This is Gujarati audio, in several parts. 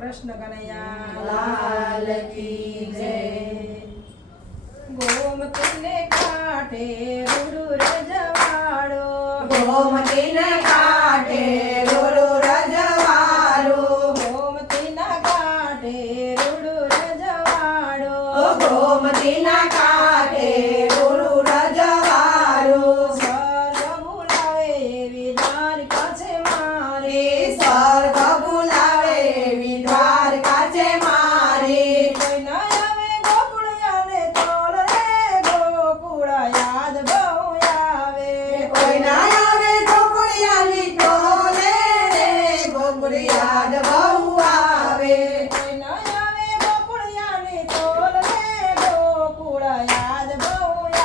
કૃષ્ણ કનૈયા લાલ કી જય। ગોમતીને કાંઠે રૂડુ રજવાડો, ગોમતીને કાંઠે રૂડુ રજવાડો, ગોમતીના કાંઠે રૂડુ રજવાડો, ગોમતીના કાંઠે રૂડુ રજવાડો। સ્વર્ગ બોલાવે એવી દ્વારકા છે મારી, સ્વર્ગ બોલાવે એવી દ્વારકા છે મારી। કોઈ ના આવે ગોકુળિયાને તોલ રે, ગોકુળ યાદ બહુ આવે, કોઈ ના આવે ગોકુળિયાની ટોલે રે, ગોકુળ યાદ બહુ આવે। કોઈ ના આવે ગોકુળિયાની તોલ રે, ગોકુળ યાદ બહુ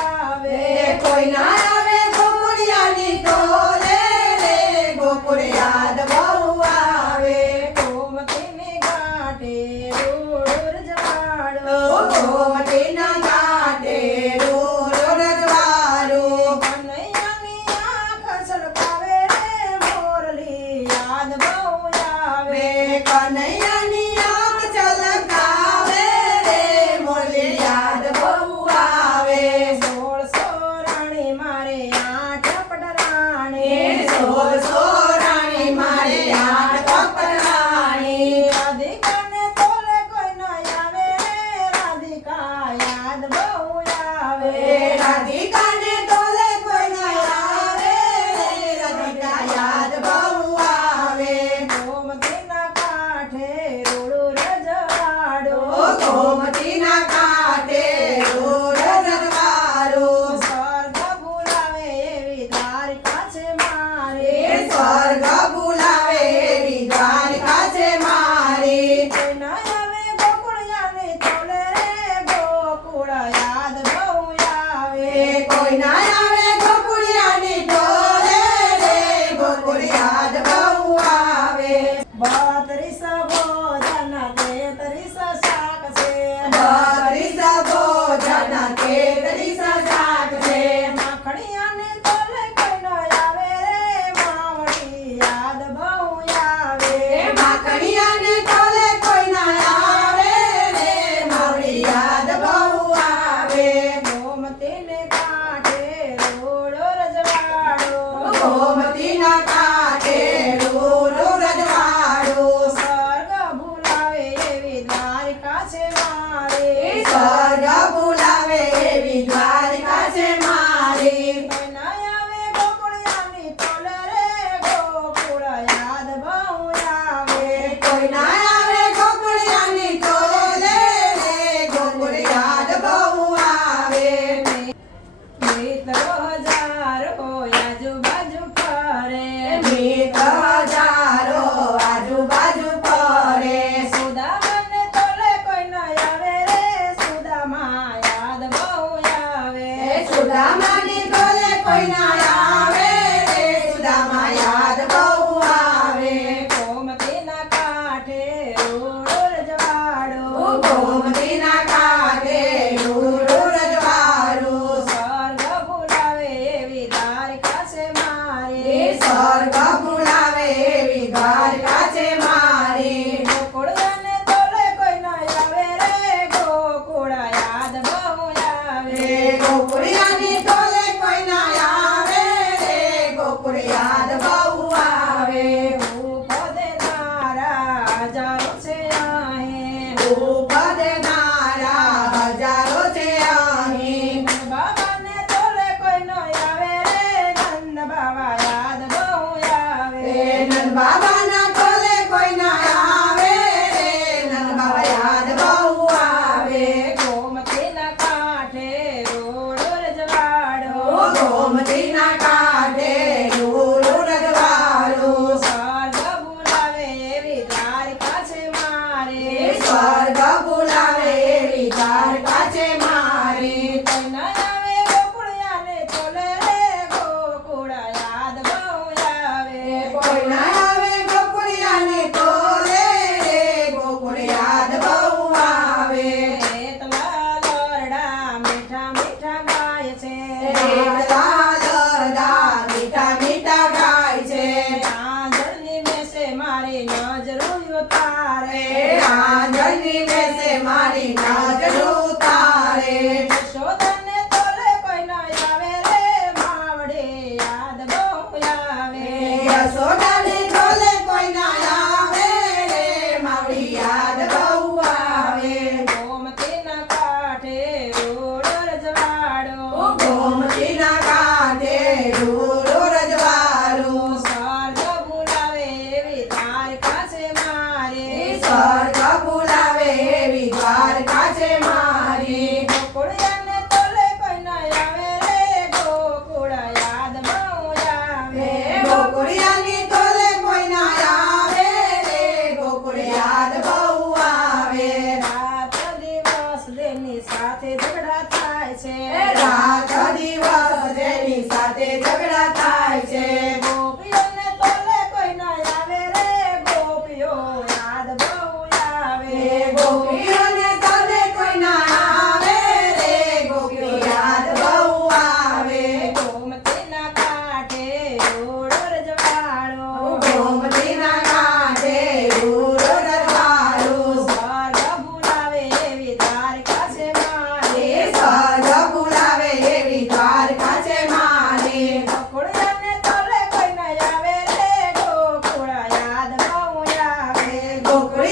આવે, કોઈ ના આવે ગોકુળિયાની ટોલે રે, ગોકુળ યાદ બહુ આવે। ગોમતીને કાંઠે રૂડુ રજવાડો, ગોમતીના કાંઠે રૂડુ રજવાડો, કનૈયાની આંખ છલકાવે રે, મોરલી યાદ બહુ આવે, કનૈયાની આંખ ઝલકાવે રે, મોરલી યાદ બહુ આવે। 1600 રાણી મારે 8 પટરાણી, 1600 રાણી મારે 8 કપરાણી। રાધિકાને તોલે કોઈ ના આવે રે, રાધિકા યાદ બહુ આવે, રાધિકાને તોલે કોઈ ના આવે રે, રાધિકા યાદ બહુ આવે। ગોમતીના કાંઠે રૂડુ રજવાડો, ગોમતીના કાંઠે રૂડુ રજવાડો, સ્વર્ગ બોલાવે એવી દ્વારકા છે મારી, સ્વર્ગ બોલાવે એવી દ્વારકા છે મારી। કોઈ ના આવે ગોકુળિયાને તોલે રે, ગોકુળ યાદ બહુ આવે, કોઈ ના આવે ગોકુળિયાની ટોલે રે, ગોકુળ યાદ બહુ આવે। 32 ભોજન 33 શાક છે, 32 ભોજન 33 શાક છે। માખણિયાને તોલે કોઈ ન આવે રે, માવડી યાદ બહુ આવે, માખણિયાને તોલે કોઈ ના આવે રે, માવડી યાદ બહુ આવે। ગોમતીને કાંઠે રૂડુ રજવાડો, ગોમતીના કાંઠે રૂડુ રજવાડો, સ્વર્ગ બોલાવે એવી દ્વારકા છે મારી, સ્વર્ગ બોલાવે એવી દ્વારકા છે મારી। કોઈ ના આવે ગોકુળિયાની તોલે રે, ગોકુળ યાદ બહુ આવે, કોઈ ના આવે ગોકુળિયાની ટોલે રે, ગોકુળ યાદ બહુ આવે। મિત્રો હજારો આજુબાજુ ફરે, મિત્ર હજારો આજુબાજુ ફરે, સુદામાને તોલે કોઈ ન આવે રે, સુદામા યાદ બહુ આવે, સુદામાની ટોલે કોઈ ના આવે રે, સુદામા યાદ બહુ આવે। ગોમતીના કાંઠે રૂડુ રજવાડો, ગોમતીના કાંઠે રૂડુ રજવાડો, સ્વર્ગ બોલાવે એવી દ્વારકા છે મારી, સ્વર્ગ બોલાવે એવી દ્વારકા છે મારી। ગોકુળિયાને તોલે કોઈ ન આવે રે, ગોકુળ યાદ બહુ આવે, ગોકુળિયાની ટોલે કોઈ ના આવે રે, ગોકુળ યાદ બહુ આવે। ભૂપો દેનારા હજારો તારે આંજણી બેસે મારી નાજનું તારે યશોદાને તોલે કોઈ ન આવે રે માવડે યાદ બહુ આવે યશોદાને તોલે કોઈ ના આવે રે માવડી યાદ બહુ આવે ગોમતીના કાંઠે ઓળો રજવાડો ગોમતીના કાંઠે રૂડો રજવાડું સ્વર્ગ બોલાવે એવી દ્વારકા છે મારે સ્વર્ગ બોલાવે એવી દ્વારકા છે મારી ગોકુળિયાને તોલે કોઈ ન આવે રે ગોકુળ યાદ બહુ આવે ગોકુળિયાની તોલે કોઈ ના આવે રે ગોકુળ યાદ બહુ આવે રાત દિવસ તેની સાથે ઝઘડા થાય છે રાત દિવસ જેની સાથે ઝઘડા થાય છે ગોપીઓને તોલે કોઈ ન આવે રે ગોપીઓ યાદ બહુ આવે ગોપીઓને તોલે કોઈ ના આવે રે ગોપીઓ યાદ બહુ આવે ગોમતીના કાંઠે ઓળો રજવાડો ગોમતીના કાંઠે રૂડો રજવાડું સ્વર્ગ બોલાવે એવી દ્વારકા છે મારે સ્વર્ગ બોલાવે એવી દ્વારકા છે મારી ગોકુળિયાને તોલે કોઈ ન આવે રે ગોકુળ યાદ બહુ આવે ગોકુળ